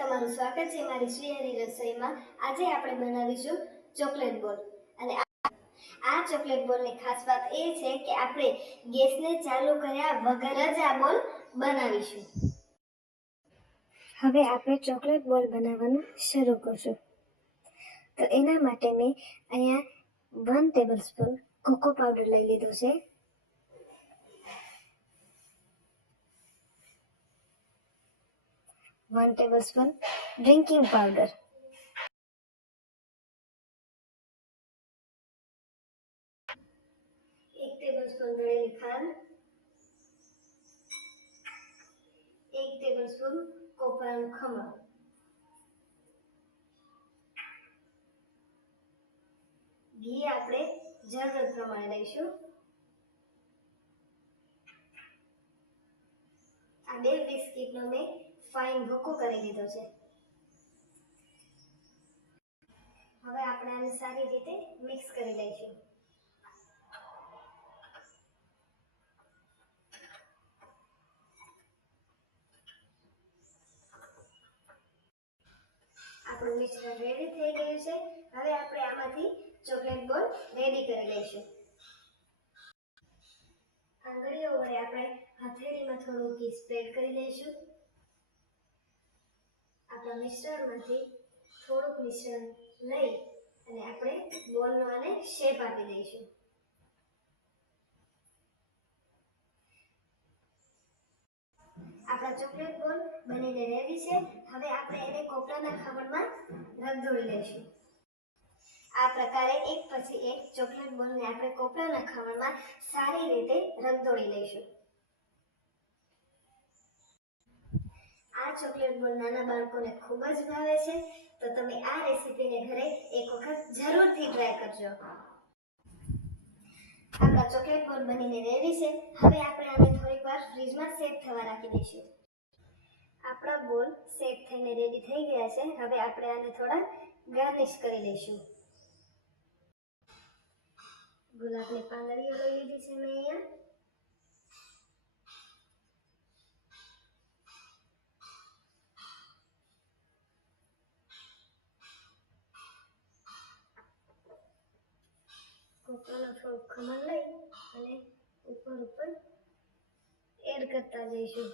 તમારું સ્વાગત છે મારી શ્રીહરી રસોઈમાં। આજે આપણે બનાવીશું ચોકલેટ બોલ અને આ ચોકલેટ બોલની ખાસ વાત એ છે કે આપણે ગેસને ચાલુ કર્યા વગર જ આ બોલ બનાવીશું। હવે આપણે ચોકલેટ બોલ બનાવવાનું શરૂ કરશું। તો એના માટે મેં અહીંયા 1 ટેબલસ્પૂન કોકો પાવડર લઈ લીધો છે। 1 ટેબલસ્પૂન ડ્રિંકિંગ પાવડર, 1 ટેબલસ્પૂન દળેલી ખાંડ, 1 ટેબલસ્પૂન કોપરાનું ખમણ, ઘી આપણે જરૂરત પ્રમાણે લઈશું। આ 2 બિસ્કિટનો મેં ફાઇન ભૂકો કરી લીધો છે। હવે આપણે આને સારી રીતે મિક્સ કરી લઈશું। આપણું મિશ્રણ રેડી થઈ ગયું છે। હવે આપણે આમાંથી ચોકલેટ બોલ રેડી કરી લઈશું। આંગળીઓ વડે આપણે હથેળીમાં થોડું ઘી સ્પ્રેડ કરી લઈશું। આપણા મિશ્રણમાંથી થોડુંક મિશ્રણ લઈ અને આપણે બોલનો આને શેપ આપી દઈશું। આપણા ચોકલેટ બોલ બનીને રેડી છે। હવે આપણે એને કોપરાના ખમણમાં રગદોળી લઈશું। આ પ્રકારે એક પછી એક ચોકલેટ બોલને આપણે કોપરાના ખમણમાં સારી રીતે રગદોળી લઈશું। આ ચોકલેટ બોલ નાના બાળકોને ખૂબ જ ભાવે છે, તો તમે આ રેસીપીને ઘરે એક વખત જરૂરથી ટ્રાય કરજો। આપણા ચોકલેટ બોલ બનીને રેડી છે। હવે આપણે આને થોડીક વાર ફ્રીજમાં સેટ થવા રાખી દઈશું। આપણા બોલ સેટ થઈને રેડી થઈ ગયા છે। હવે આપણે આને થોડા ગાર્નિશ કરી લઈશું। ગુલાબની પાંદડીઓ લઈ લીધી છે મેં અહીંયા। કોપરાનું થોડું ખમણ લઈ અને ઉપર એડ કરતા જઈશું।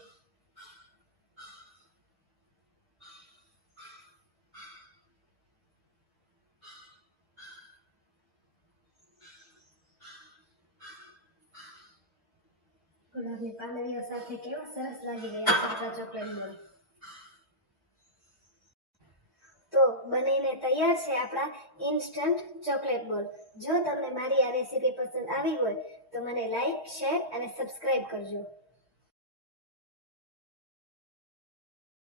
ગુલાબની પાંદડીઓ સાથે કેવા સરસ લાગી રહ્યા છે આપણા ચોકલેટ બોલ। તો બનીને તૈયાર છે આપણા ઇન્સ્ટન્ટ ચોકલેટ બોલ। જો તમને મારી આ રેસીપી પસંદ આવી હોય તો મને લાઈક, શેર અને સબસ્ક્રાઇબ કરજો।